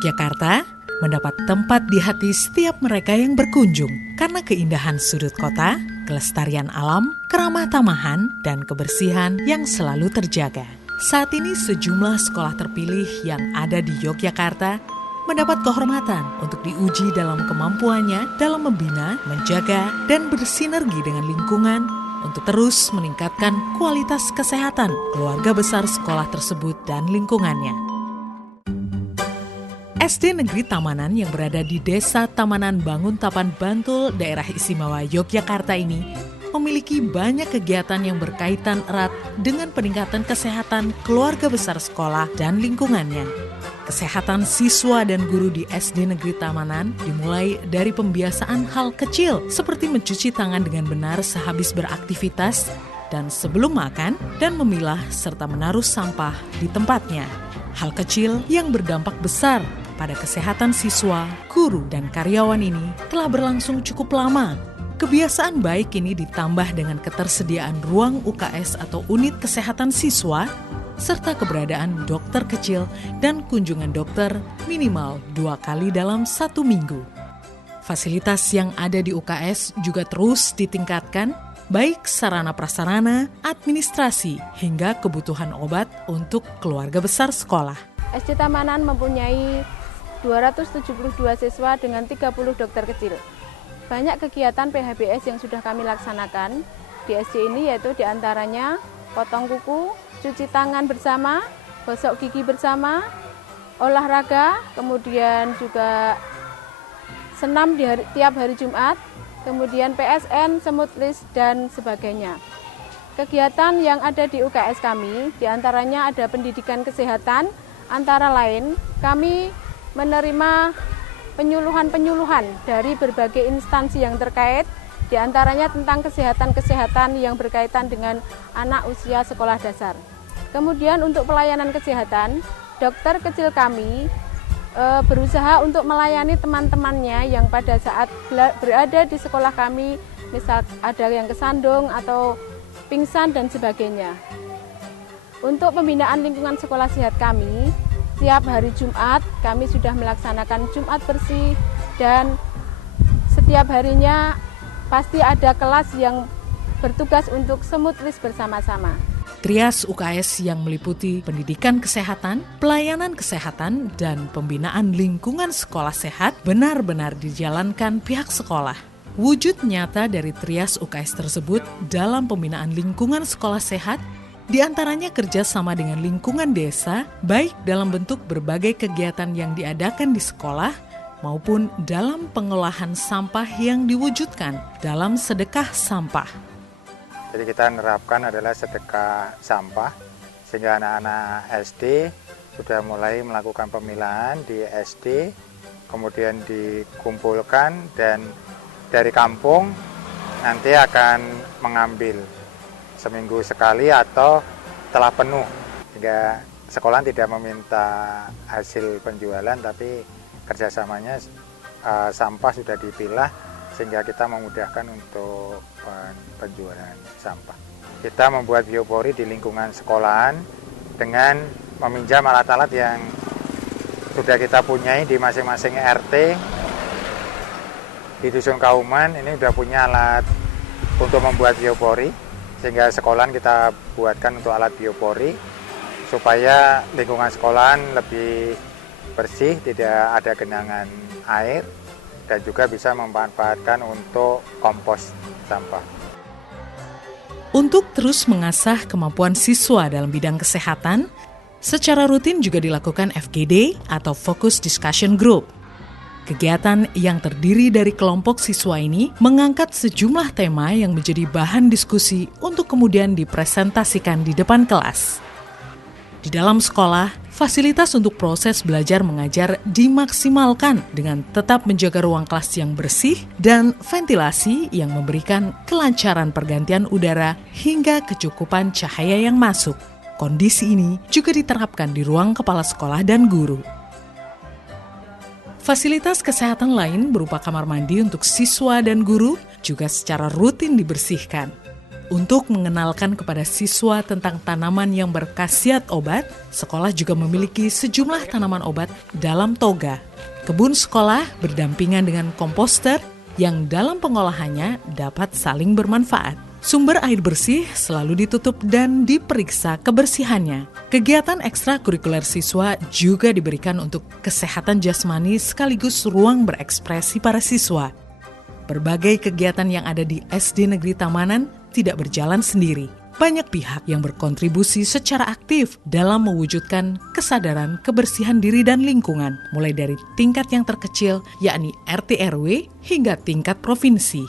Yogyakarta mendapat tempat di hati setiap mereka yang berkunjung karena keindahan sudut kota, kelestarian alam, keramah tamahan, dan kebersihan yang selalu terjaga. Saat ini sejumlah sekolah terpilih yang ada di Yogyakarta mendapat kehormatan untuk diuji dalam kemampuannya dalam membina, menjaga, dan bersinergi dengan lingkungan untuk terus meningkatkan kualitas kesehatan keluarga besar sekolah tersebut dan lingkungannya. SD Negeri Tamanan yang berada di Desa Tamanan Banguntapan Bantul, Daerah Istimewa Yogyakarta ini memiliki banyak kegiatan yang berkaitan erat dengan peningkatan kesehatan keluarga besar sekolah dan lingkungannya. Kesehatan siswa dan guru di SD Negeri Tamanan dimulai dari pembiasaan hal kecil seperti mencuci tangan dengan benar sehabis beraktivitas dan sebelum makan dan memilah serta menaruh sampah di tempatnya. Hal kecil yang berdampak besar pada kesehatan siswa, guru, dan karyawan ini telah berlangsung cukup lama. Kebiasaan baik ini ditambah dengan ketersediaan ruang UKS atau unit kesehatan siswa, serta keberadaan dokter kecil dan kunjungan dokter minimal 2 kali dalam 1 minggu. Fasilitas yang ada di UKS juga terus ditingkatkan, baik sarana prasarana, administrasi, hingga kebutuhan obat untuk keluarga besar sekolah. SD Tamanan mempunyai 272 siswa dengan 30 dokter kecil. Banyak kegiatan PHBS yang sudah kami laksanakan di SD ini, yaitu diantaranya potong kuku, cuci tangan bersama, gosok gigi bersama, olahraga, kemudian juga senam tiap hari Jumat, kemudian PSN, semut list, dan sebagainya. Kegiatan yang ada di UKS kami, diantaranya ada pendidikan kesehatan, antara lain kami menerima penyuluhan-penyuluhan dari berbagai instansi yang terkait, diantaranya tentang kesehatan-kesehatan yang berkaitan dengan anak usia sekolah dasar. Kemudian untuk pelayanan kesehatan, dokter kecil kami berusaha untuk melayani teman-temannya yang pada saat berada di sekolah kami, misal ada yang kesandung atau pingsan dan sebagainya. Untuk pembinaan lingkungan sekolah sehat kami, setiap hari Jumat kami sudah melaksanakan Jumat bersih dan setiap harinya pasti ada kelas yang bertugas untuk semut list bersama-sama. Trias UKS yang meliputi pendidikan kesehatan, pelayanan kesehatan, dan pembinaan lingkungan sekolah sehat benar-benar dijalankan pihak sekolah. Wujud nyata dari Trias UKS tersebut dalam pembinaan lingkungan sekolah sehat diantaranya kerjasama dengan lingkungan desa, baik dalam bentuk berbagai kegiatan yang diadakan di sekolah, maupun dalam pengolahan sampah yang diwujudkan dalam sedekah sampah. Jadi kita menerapkan adalah sedekah sampah, sehingga anak-anak SD sudah mulai melakukan pemilahan di SD, kemudian dikumpulkan dan dari kampung nanti akan mengambil seminggu sekali atau telah penuh, sehingga sekolah tidak meminta hasil penjualan, tapi kerjasamanya sampah sudah dipilah sehingga kita memudahkan untuk penjualan sampah. Kita membuat biopori di lingkungan sekolahan dengan meminjam alat-alat yang sudah kita punyai di masing-masing RT. Di Dusun Kauman ini sudah punya alat untuk membuat biopori, sehingga sekolahan kita buatkan untuk alat biopori supaya lingkungan sekolahan lebih bersih, tidak ada genangan air, dan juga bisa memanfaatkan untuk kompos sampah. Untuk terus mengasah kemampuan siswa dalam bidang kesehatan, secara rutin juga dilakukan FGD atau Focus Discussion Group. Kegiatan yang terdiri dari kelompok siswa ini mengangkat sejumlah tema yang menjadi bahan diskusi untuk kemudian dipresentasikan di depan kelas. Di dalam sekolah, fasilitas untuk proses belajar mengajar dimaksimalkan dengan tetap menjaga ruang kelas yang bersih dan ventilasi yang memberikan kelancaran pergantian udara hingga kecukupan cahaya yang masuk. Kondisi ini juga diterapkan di ruang kepala sekolah dan guru. Fasilitas kesehatan lain berupa kamar mandi untuk siswa dan guru juga secara rutin dibersihkan. Untuk mengenalkan kepada siswa tentang tanaman yang berkhasiat obat, sekolah juga memiliki sejumlah tanaman obat dalam toga. Kebun sekolah berdampingan dengan komposter yang dalam pengolahannya dapat saling bermanfaat. Sumber air bersih selalu ditutup dan diperiksa kebersihannya. Kegiatan ekstrakurikuler siswa juga diberikan untuk kesehatan jasmani sekaligus ruang berekspresi para siswa. Berbagai kegiatan yang ada di SD Negeri Tamanan tidak berjalan sendiri. Banyak pihak yang berkontribusi secara aktif dalam mewujudkan kesadaran kebersihan diri dan lingkungan, mulai dari tingkat yang terkecil, yakni RT RW, hingga tingkat provinsi.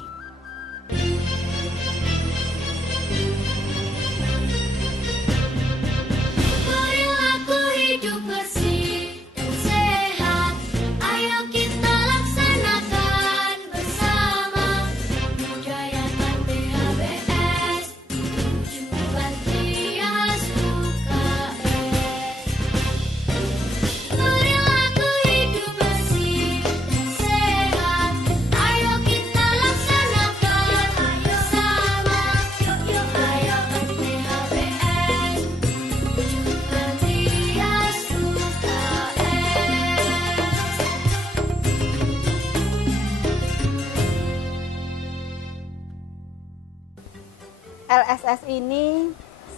LSS ini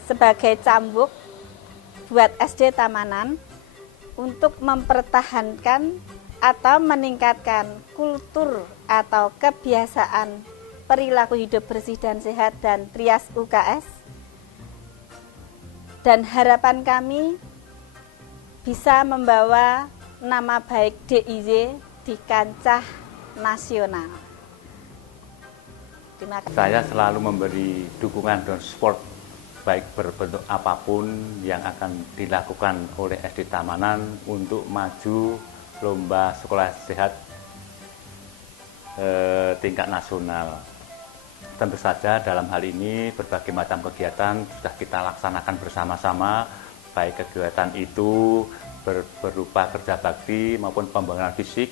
sebagai cambuk buat SD Tamanan untuk mempertahankan atau meningkatkan kultur atau kebiasaan perilaku hidup bersih dan sehat dan Trias UKS. Dan harapan kami bisa membawa nama baik DIY di kancah nasional. Saya selalu memberi dukungan dan support baik berbentuk apapun yang akan dilakukan oleh SD Tamanan untuk maju lomba sekolah sehat tingkat nasional. Tentu saja dalam hal ini berbagai macam kegiatan sudah kita laksanakan bersama-sama, baik kegiatan itu berupa kerja bakti maupun pembangunan fisik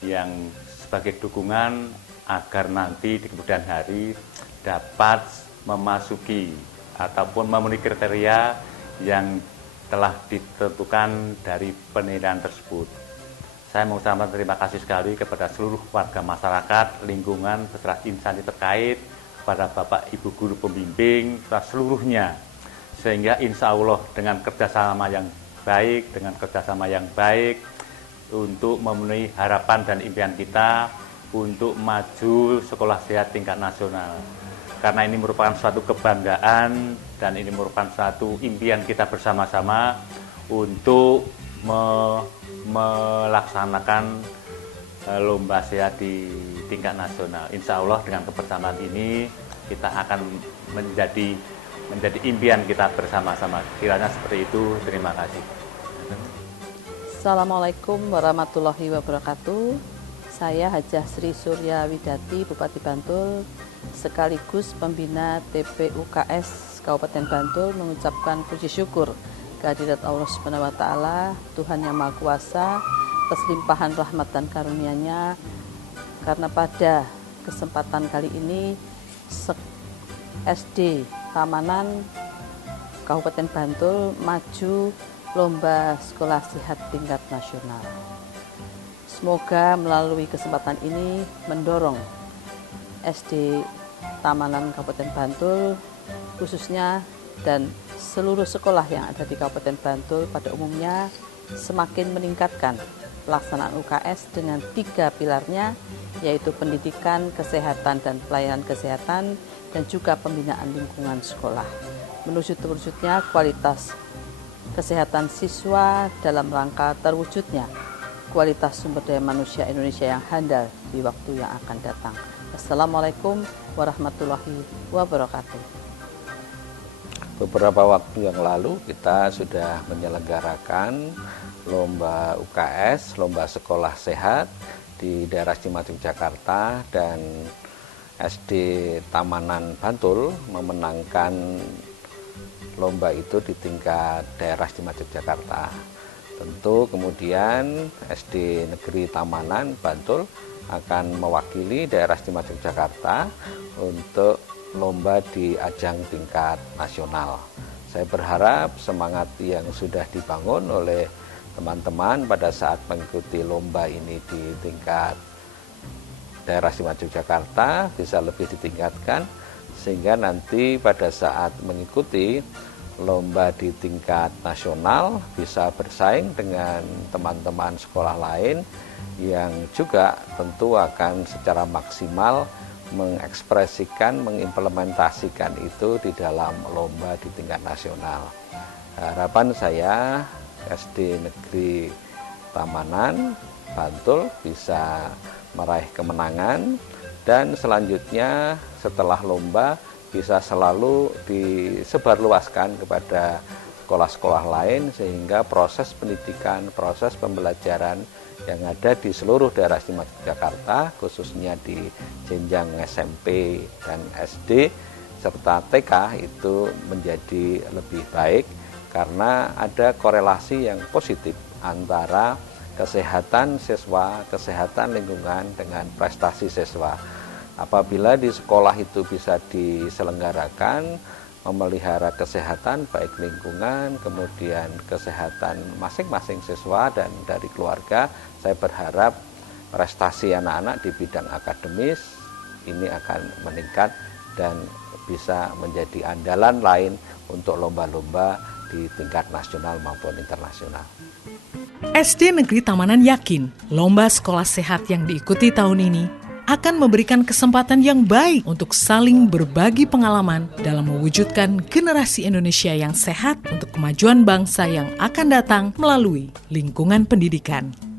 yang sebagai dukungan agar nanti di kemudian hari dapat memasuki ataupun memenuhi kriteria yang telah ditentukan dari penilaian tersebut. Saya mengucapkan terima kasih sekali kepada seluruh warga masyarakat, lingkungan, beserta instansi terkait, kepada Bapak Ibu Guru Pembimbing, seluruhnya. Sehingga insya Allah dengan kerjasama yang baik untuk memenuhi harapan dan impian kita untuk maju sekolah sehat tingkat nasional. Karena ini merupakan suatu kebanggaan dan ini merupakan suatu impian kita bersama-sama untuk melaksanakan lomba sehat di tingkat nasional. Insya Allah dengan kebersamaan ini kita akan menjadi impian kita bersama-sama. Kiranya seperti itu. Terima kasih. Assalamualaikum warahmatullahi wabarakatuh. Saya Hajah Sri Surya Widati, Bupati Bantul, sekaligus pembina TPUKS Kabupaten Bantul, mengucapkan puji syukur kehadirat Allah Subhanahu wa Ta'ala, Tuhan Yang Maha Kuasa, atas limpahan rahmat dan karunia-Nya, karena pada kesempatan kali ini SD Tamanan Kabupaten Bantul maju lomba sekolah sehat tingkat nasional. Semoga melalui kesempatan ini mendorong SD Tamanan Kabupaten Bantul khususnya dan seluruh sekolah yang ada di Kabupaten Bantul pada umumnya semakin meningkatkan pelaksanaan UKS dengan 3 pilarnya, yaitu pendidikan, kesehatan, dan pelayanan kesehatan, dan juga pembinaan lingkungan sekolah. Menuju terwujudnya kualitas kesehatan siswa dalam rangka terwujudnya kualitas sumber daya manusia Indonesia yang handal di waktu yang akan datang. Assalamualaikum warahmatullahi wabarakatuh. Beberapa waktu yang lalu kita sudah menyelenggarakan lomba UKS, lomba sekolah sehat di daerah Cimahi Jakarta, dan SD Tamanan Bantul memenangkan lomba itu di tingkat daerah Cimahi Jakarta. Tentu kemudian SD Negeri Tamanan Bantul akan mewakili daerah Cimahi Jakarta untuk lomba di ajang tingkat nasional. Saya berharap semangat yang sudah dibangun oleh teman-teman pada saat mengikuti lomba ini di tingkat daerah istimewa Yogyakarta bisa lebih ditingkatkan, sehingga nanti pada saat mengikuti lomba di tingkat nasional bisa bersaing dengan teman-teman sekolah lain yang juga tentu akan secara maksimal mengekspresikan, mengimplementasikan itu di dalam lomba di tingkat nasional. Harapan saya SD Negeri Tamanan Bantul bisa meraih kemenangan dan selanjutnya setelah lomba bisa selalu disebarluaskan kepada sekolah-sekolah lain sehingga proses pendidikan, proses pembelajaran yang ada di seluruh daerah istimewa Yogyakarta, khususnya di jenjang SMP dan SD serta TK itu menjadi lebih baik karena ada korelasi yang positif antara kesehatan siswa, kesehatan lingkungan dengan prestasi siswa. Apabila di sekolah itu bisa diselenggarakan, memelihara kesehatan baik lingkungan, kemudian kesehatan masing-masing siswa dan dari keluarga, saya berharap prestasi anak-anak di bidang akademis ini akan meningkat dan bisa menjadi andalan lain untuk lomba-lomba di tingkat nasional maupun internasional. SD Negeri Tamanan yakin lomba sekolah sehat yang diikuti tahun ini akan memberikan kesempatan yang baik untuk saling berbagi pengalaman dalam mewujudkan generasi Indonesia yang sehat untuk kemajuan bangsa yang akan datang melalui lingkungan pendidikan.